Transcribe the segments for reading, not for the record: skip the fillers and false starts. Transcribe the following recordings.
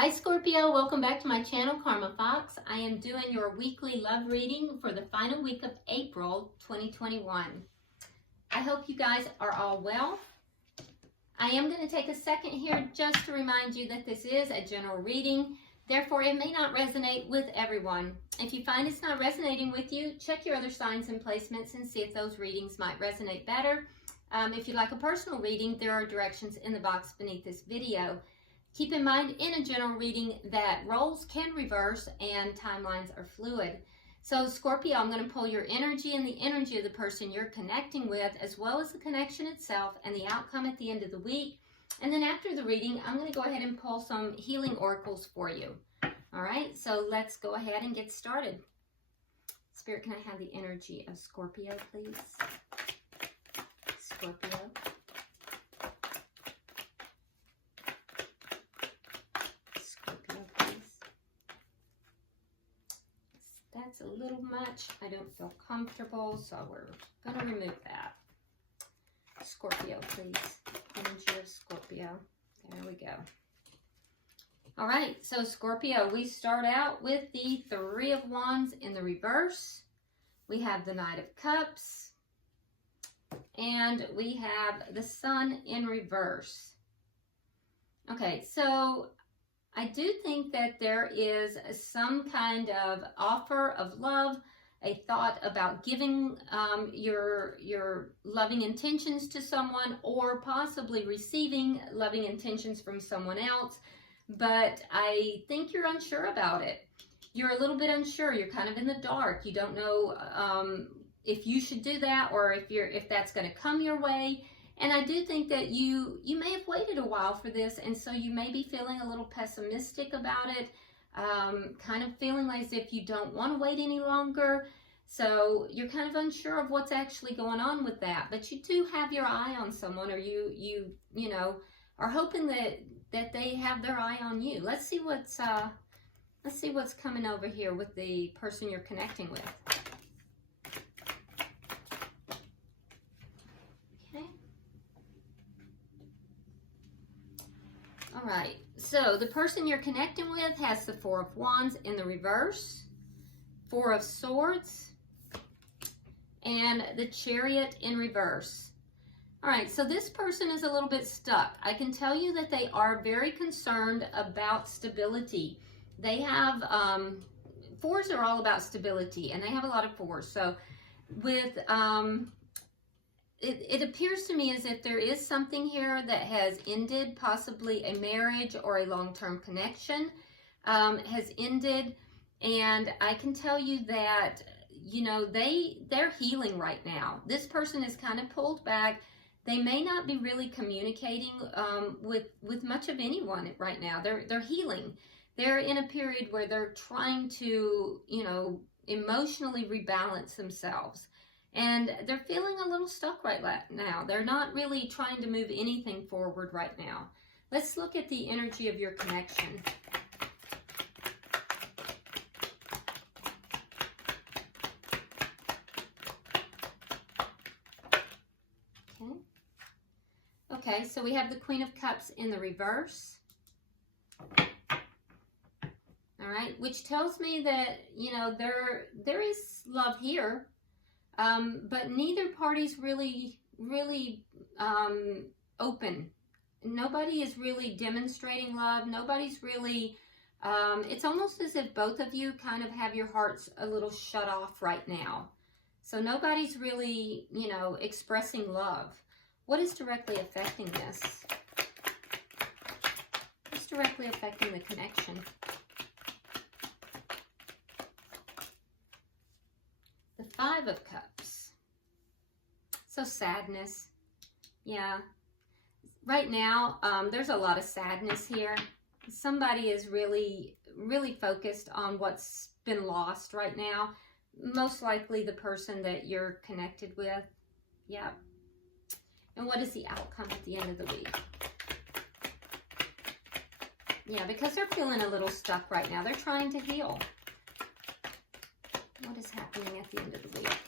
Hi Scorpio, welcome back to my channel, Karma Fox. I am doing your weekly love reading for the final week of April 2021. I hope you guys are all well. I am going to take a second here just to remind you that this is a general reading. Therefore, it may not resonate with everyone. If you find it's not resonating with you, check your other signs and placements and see if those readings might resonate better. If you'd like a personal reading, there are directions in the box beneath this video. Keep in mind, in a general reading, that roles can reverse and timelines are fluid. So Scorpio, I'm going to pull your energy and the energy of the person you're connecting with, as well as the connection itself and the outcome at the end of the week. And then after the reading, I'm going to go ahead and pull some healing oracles for you. All right, so let's go ahead and get started. Spirit, can I have the energy of Scorpio, please? Scorpio. That's a little much. I don't feel comfortable, so we're going to remove that. Scorpio, please. Energy of Scorpio. There we go. All right, so Scorpio, we start out with the Three of Wands in the reverse. We have the Knight of Cups. And we have the Sun in reverse. Okay, so I do think that there is some kind of offer of love, a thought about giving your loving intentions to someone, or possibly receiving loving intentions from someone else. But I think you're unsure about it. You're a little bit unsure. You're kind of in the dark. You don't know if you should do that, or if that's going to come your way. And I do think that you may have waited a while for this, and so you may be feeling a little pessimistic about it, kind of feeling as if you don't want to wait any longer. So you're kind of unsure of what's actually going on with that, but you do have your eye on someone, or you know, are hoping that they have their eye on you. Let's see what's coming over here with the person you're connecting with. All right, so the person you're connecting with has the Four of Wands in the reverse, Four of Swords, and the Chariot in reverse. All right, so this person is a little bit stuck. I can tell you that they are very concerned about stability. They have, fours are all about stability, and they have a lot of fours. So with, It appears to me as if there is something here that has ended, possibly a marriage or a long-term connection has ended. And I can tell you that, you know, they're healing right now. This person is kind of pulled back. They may not be really communicating with much of anyone right now. They're healing. They're in a period where they're trying to, you know, emotionally rebalance themselves. And they're feeling a little stuck right now. They're not really trying to move anything forward right now. Let's look at the energy of your connection. Okay, so we have the Queen of Cups in the reverse. All right, which tells me that, you know, there is love here. But neither party's really open. Nobody is really demonstrating love. Nobody's really, it's almost as if both of you kind of have your hearts a little shut off right now. So nobody's really, you know, expressing love. What is directly affecting this? What's directly affecting the connection? The Five of Cups. So sadness. Yeah. Right now, there's a lot of sadness here. Somebody is really focused on what's been lost right now. Most likely the person that you're connected with. Yeah. And what is the outcome at the end of the week? Yeah, because they're feeling a little stuck right now. They're trying to heal. What is happening at the end of the week?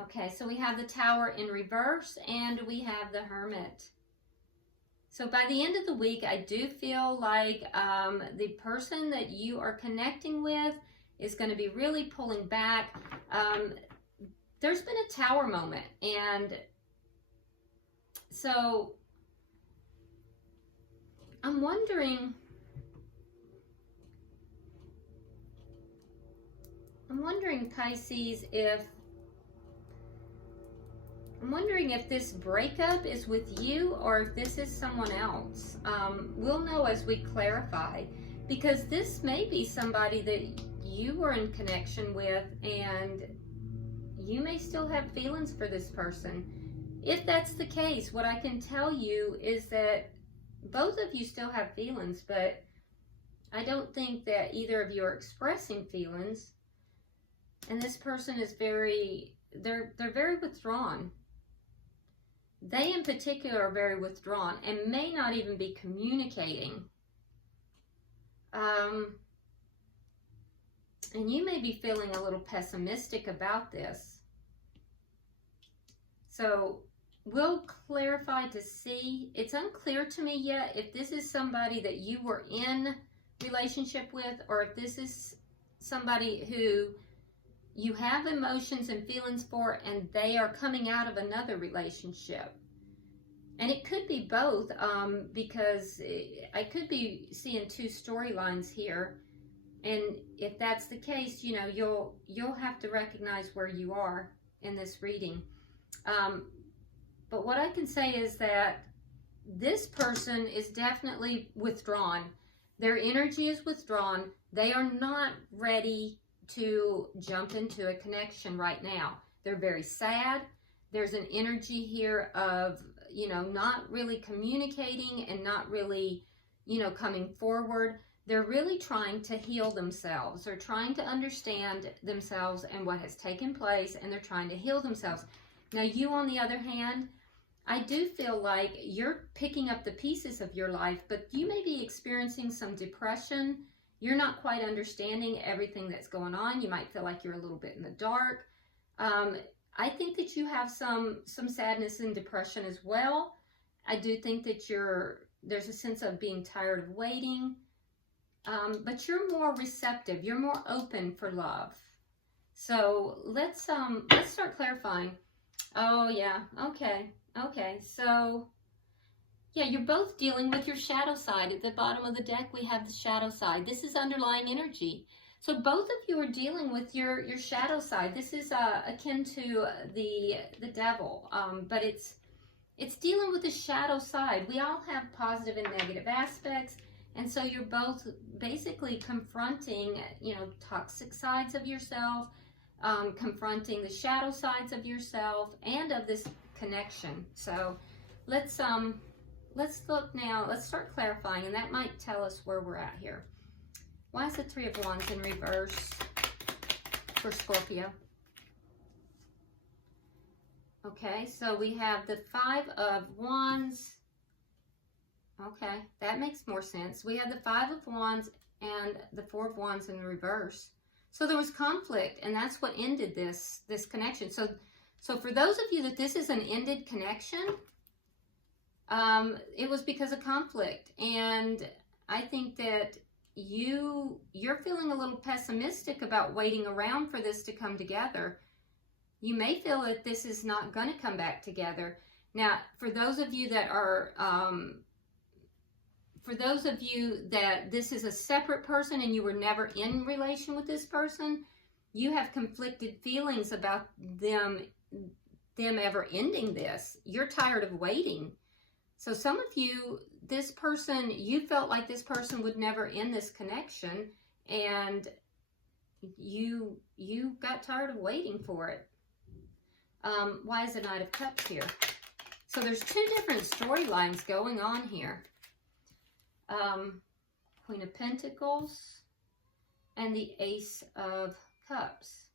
Okay, so we have the Tower in reverse, and we have the Hermit. So by the end of the week, I do feel like the person that you are connecting with is going to be really pulling back. There's been a tower moment, and so I'm wondering Pisces, I'm wondering if this breakup is with you or if this is someone else. We'll know as we clarify, because this may be somebody that you were in connection with and you may still have feelings for this person. If that's the case, what I can tell you is that both of you still have feelings, but I don't think that either of you are expressing feelings. And this person is they're very withdrawn. They in particular are very withdrawn and may not even be communicating. And you may be feeling a little pessimistic about this. So we'll clarify to see. It's unclear to me yet if this is somebody that you were in relationship with, or if this is somebody who you have emotions and feelings for and they are coming out of another relationship. And it could be both, because I could be seeing two storylines here. And if that's the case, you know, you'll have to recognize where you are in this reading. But what I can say is that this person is definitely withdrawn. Their energy is withdrawn. They are not ready to jump into a connection right now. They're very sad. There's an energy here of, you know, not really communicating and not really, you know, coming forward. They're really trying to heal themselves. They're trying to understand themselves and what has taken place, and they're trying to heal themselves. Now, you, on the other hand, I do feel like you're picking up the pieces of your life, but you may be experiencing some depression. You're not quite understanding everything that's going on. You might feel like you're a little bit in the dark. I think that you have some sadness and depression as well. I do think that there's a sense of being tired of waiting. But you're more receptive. You're more open for love. So let's start clarifying. Oh yeah, okay. So yeah, you're both dealing with your shadow side. At the bottom of the deck, we have the shadow side. This is underlying energy. So both of you are dealing with your shadow side. This is akin to the devil, but it's dealing with the shadow side. We all have positive and negative aspects. And so you're both basically confronting, you know, toxic sides of yourself, confronting the shadow sides of yourself and of this connection. So let's look now. Let's start clarifying, and that might tell us where we're at here. Why is the Three of Wands in reverse for Scorpio? Okay, so we have the Five of Wands. Okay, that makes more sense. We have the Five of Wands and the Four of Wands in the reverse. So there was conflict, and that's what ended this connection. So for those of you that this is an ended connection, it was because of conflict. And I think that you're feeling a little pessimistic about waiting around for this to come together. You may feel that this is not going to come back together. Now, for those of you that are... for those of you that this is a separate person and you were never in relation with this person, you have conflicted feelings about them ever ending this. You're tired of waiting. So some of you, this person, you felt like this person would never end this connection, and you got tired of waiting for it. Why is the Knight of Cups here? So there's two different storylines going on here. Queen of Pentacles and the Ace of Cups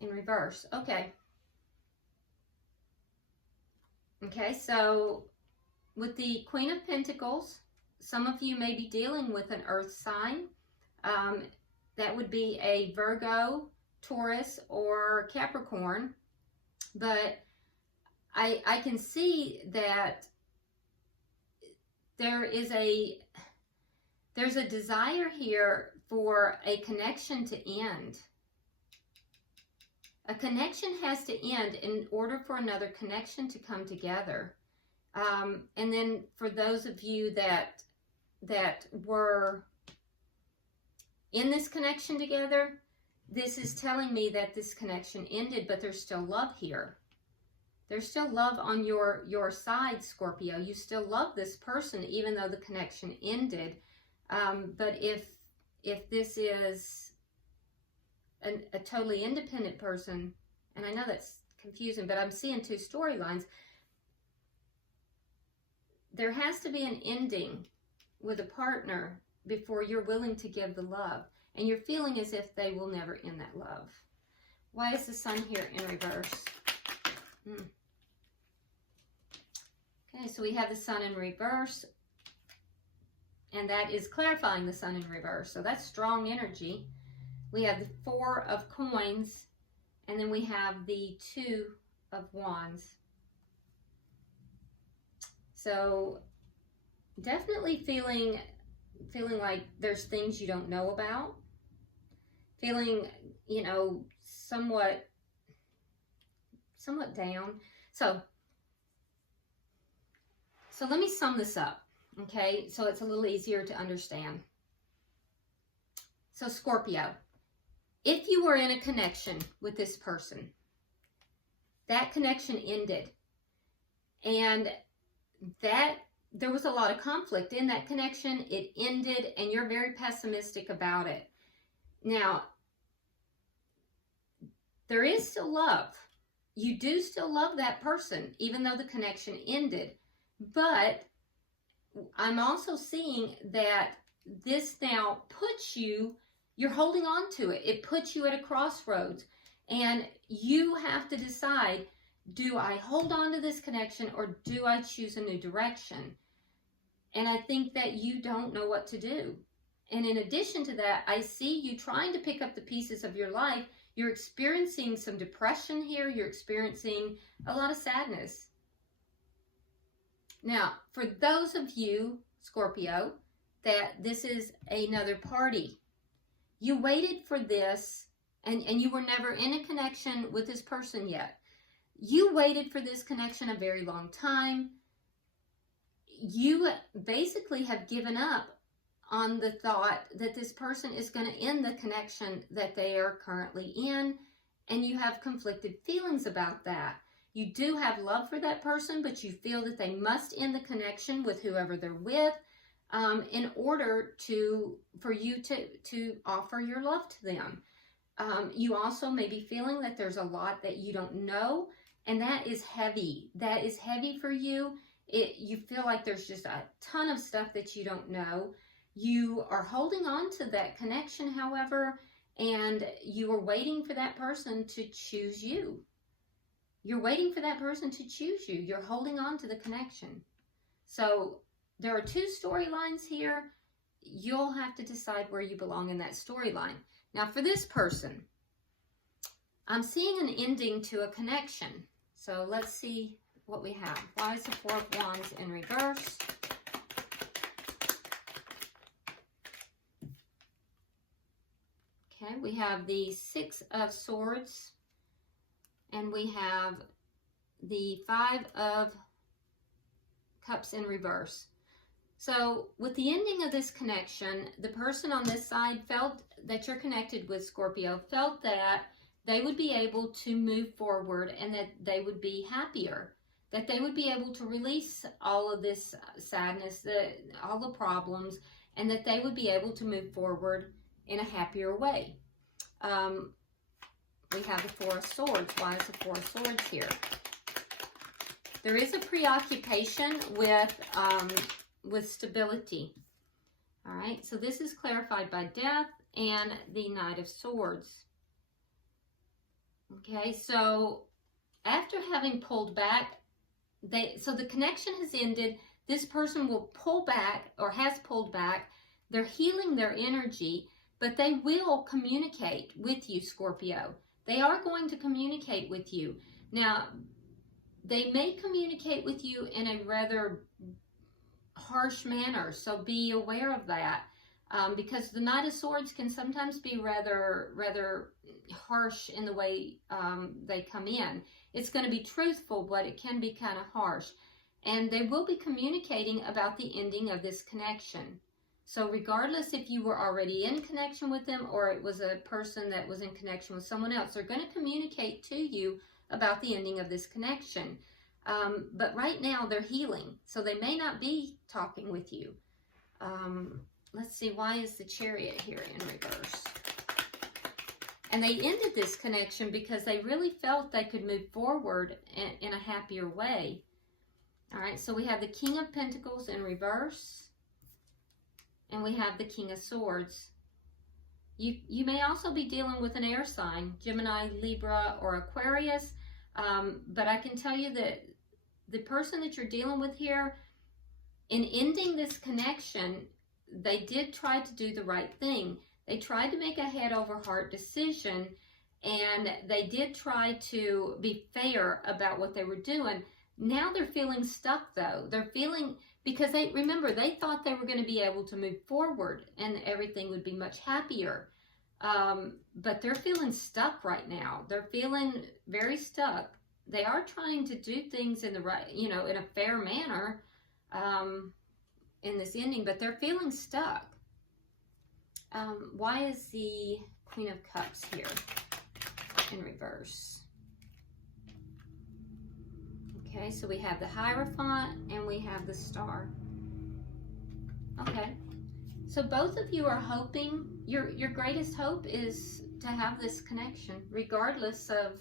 in reverse. Okay, so with the Queen of Pentacles, some of you may be dealing with an earth sign. That would be a Virgo, Taurus, or Capricorn. But I can see that there's a desire here for a connection to end. A connection has to end in order for another connection to come together. And then for those of you that were in this connection together, this is telling me that this connection ended, but there's still love here. There's still love on your side, Scorpio. You still love this person, even though the connection ended. But if this is a totally independent person, and I know that's confusing, but I'm seeing two storylines. There has to be an ending with a partner before you're willing to give the love. And you're feeling as if they will never end that love. Why is the sun here in reverse? Okay, so we have the sun in reverse. And that is clarifying the sun in reverse. So that's strong energy. We have the 4 of coins. And then we have the 2 of wands. So definitely feeling like there's things you don't know about. Feeling, you know, somewhat down. So let me sum this up, okay? So it's a little easier to understand. So Scorpio, if you were in a connection with this person, that connection ended, and that there was a lot of conflict in that connection. It ended, and you're very pessimistic about it. Now, there is still love. You do still love that person, even though the connection ended. But I'm also seeing that this now puts you're holding on to it. It puts you at a crossroads. And you have to decide, do I hold on to this connection or do I choose a new direction? And I think that you don't know what to do. And in addition to that, I see you trying to pick up the pieces of your life. You're experiencing some depression here. You're experiencing a lot of sadness. Now, for those of you, Scorpio, that this is another party, you waited for this, and you were never in a connection with this person yet. You waited for this connection a very long time. You basically have given up on the thought that this person is going to end the connection that they are currently in, and you have conflicted feelings about that. You do have love for that person, but you feel that they must end the connection with whoever they're with in order for you to offer your love to them. You also may be feeling that there's a lot that you don't know, and that is heavy. That is heavy for you. You feel like there's just a ton of stuff that you don't know. You are holding on to that connection, however, and you are waiting for that person to choose you. You're waiting for that person to choose you. You're holding on to the connection. So there are two storylines here. You'll have to decide where you belong in that storyline. Now for this person, I'm seeing an ending to a connection. So let's see what we have. Why is the 4 of Wands in reverse? Okay, we have the 6 of Swords, and we have the 5 of Cups in reverse. So with the ending of this connection, the person on this side felt that you're connected with, Scorpio, felt that they would be able to move forward and that they would be happier, that they would be able to release all of this sadness, all the problems, and that they would be able to move forward in a happier way. We have the 4 of Swords. Why is the 4 of Swords here? There is a preoccupation with stability. All right, so this is clarified by Death and the Knight of Swords. Okay, so after having pulled back, so the connection has ended. This person will pull back or has pulled back. They're healing their energy, but they will communicate with you, Scorpio. They are going to communicate with you. Now, they may communicate with you in a rather harsh manner. So be aware of that. Because the Knight of Swords can sometimes be rather harsh in the way they come in. It's going to be truthful, but it can be kind of harsh. And they will be communicating about the ending of this connection. So regardless if you were already in connection with them or it was a person that was in connection with someone else, they're going to communicate to you about the ending of this connection. But right now they're healing, so they may not be talking with you. Let's see, why is the Chariot here in reverse? And they ended this connection because they really felt they could move forward in a happier way. All right, so we have the King of Pentacles in reverse. And we have the King of Swords. You may also be dealing with an air sign, Gemini, Libra, or Aquarius. But I can tell you that the person that you're dealing with here, in ending this connection, they did try to do the right thing. They tried to make a head over heart decision, and they did try to be fair about what they were doing. Now they're feeling stuck, though. They're feeling, because they thought they were going to be able to move forward and everything would be much happier. But they're feeling stuck right now. They're feeling very stuck. They are trying to do things in the right, in a fair manner in this ending, but they're feeling stuck. Why is the Queen of Cups here in reverse? Okay, so we have the Hierophant and we have the Star. Okay, so both of you are hoping, your greatest hope is to have this connection, regardless of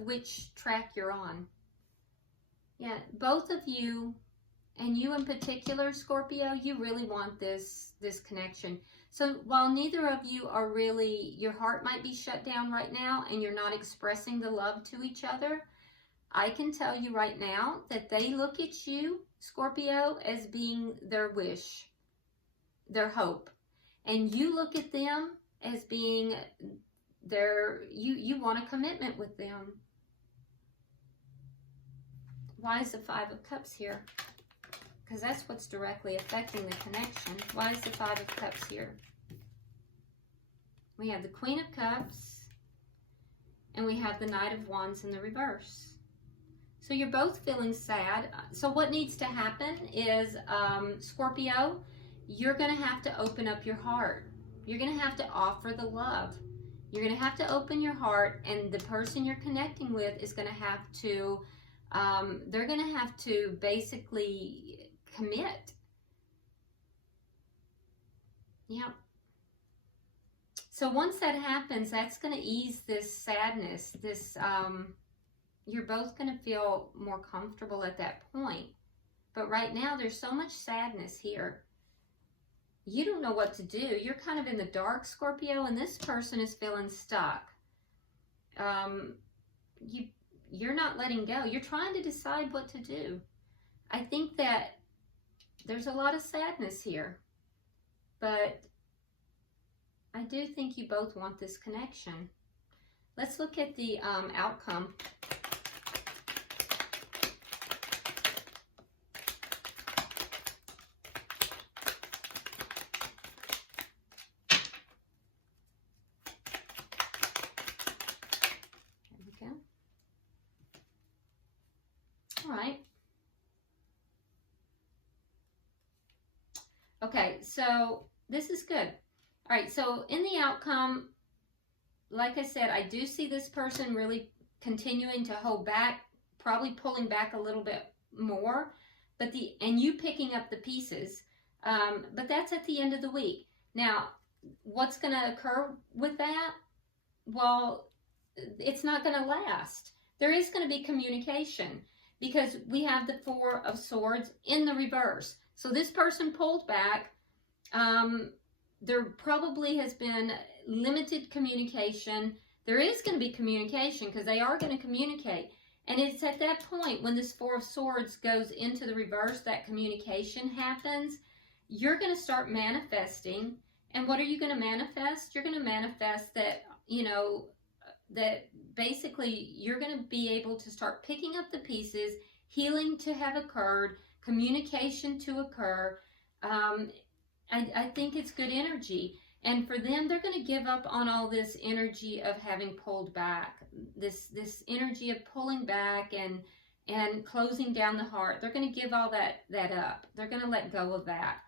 which track you're on. Yeah, both of you, and you in particular, Scorpio, you really want this connection. So while neither of you are really, your heart might be shut down right now and you're not expressing the love to each other, I can tell you right now that they look at you, Scorpio, as being their wish, their hope. And you look at them as being you want a commitment with them. Why is the Five of Cups here? Because that's what's directly affecting the connection. Why is the Five of Cups here? We have the Queen of Cups, and we have the Knight of Wands in the reverse. So you're both feeling sad. So what needs to happen is, Scorpio, you're going to have to open up your heart. You're going to have to offer the love. You're going to have to open your heart, and the person you're connecting with is going to have to, they're going to have to basically commit. Yep. So once that happens, that's going to ease this sadness, you're both going to feel more comfortable at that point. But right now, there's so much sadness here. You don't know what to do. You're kind of in the dark, Scorpio, and this person is feeling stuck. You're not letting go. You're trying to decide what to do. I think that there's a lot of sadness here. But I do think you both want this connection. Let's look at the outcome. All right. Okay, so this is good. All right, so in the outcome, like I said, I do see this person really continuing to hold back, probably pulling back a little bit more, and you picking up the pieces. But that's at the end of the week. Now, what's going to occur with that? Well, it's not going to last. There is going to be communication, because we have the Four of Swords in the reverse. So this person pulled back. There probably has been limited communication. There is going to be communication, because they are going to communicate. And it's at that point when this Four of Swords goes into the reverse, that communication happens. You're going to start manifesting. And what are you going to manifest? You're going to manifest that, that basically you're going to be able to start picking up the pieces, healing to have occurred, communication to occur. I think it's good energy. And for them, they're going to give up on all this energy of having pulled back, this energy of pulling back and closing down the heart. They're going to give all that up. They're going to let go of that.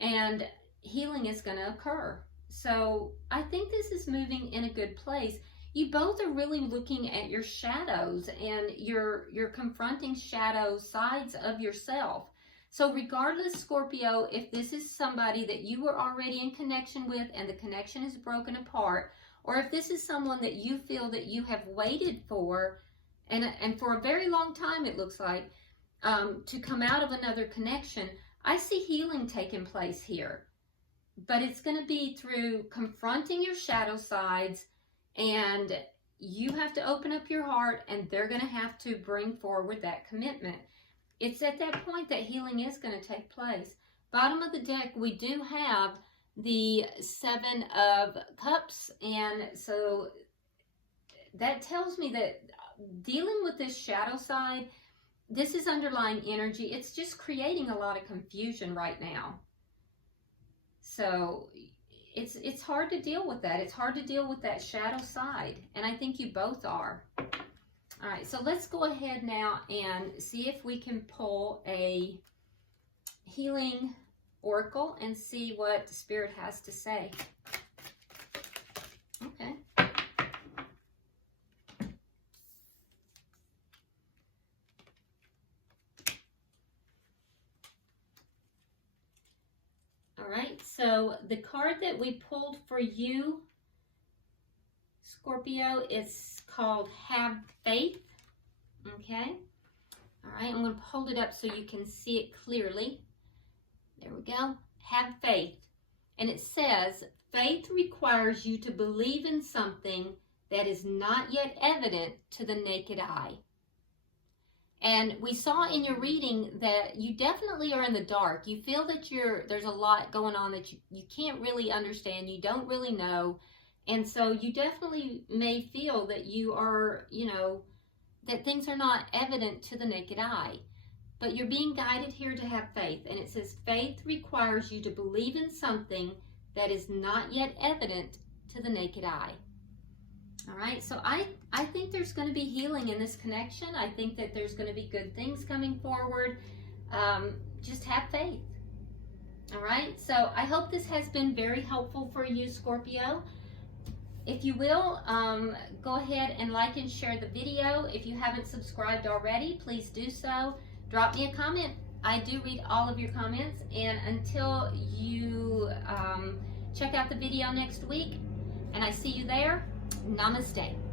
And healing is going to occur. So I think this is moving in a good place. You both are really looking at your shadows, and you're confronting shadow sides of yourself. So regardless, Scorpio, if this is somebody that you were already in connection with and the connection is broken apart, or if this is someone that you feel that you have waited for, and for a very long time, it looks like, to come out of another connection, I see healing taking place here. But it's going to be through confronting your shadow sides, and you have to open up your heart, and they're going to have to bring forward that commitment. It's at that point that healing is going to take place. Bottom of the deck, we do have the 7 of Cups, and so that tells me that dealing with this shadow side, this is underlying energy. It's just creating a lot of confusion right now. So it's hard to deal with that. It's hard to deal with that shadow side, and I think you both are. All right, so let's go ahead now and see if we can pull a healing oracle and see what the Spirit has to say. Okay. All right, so the card that we pulled for you, Scorpio, is called Have Faith. Okay. All right, I'm going to hold it up so you can see it clearly. There we go. Have faith. And it says, faith requires you to believe in something that is not yet evident to the naked eye. And we saw in your reading that you definitely are in the dark. You feel that there's a lot going on that you can't really understand. You don't really know. And so you definitely may feel that you are, that things are not evident to the naked eye. But you're being guided here to have faith. And it says, faith requires you to believe in something that is not yet evident to the naked eye. All right, so I think there's going to be healing in this connection. I think that there's going to be good things coming forward. Just have faith. All right, so I hope this has been very helpful for you, Scorpio. If you will, go ahead and like and share the video. If you haven't subscribed already, please do so. Drop me a comment. I do read all of your comments. And until you check out the video next week, and I see you there, namaste.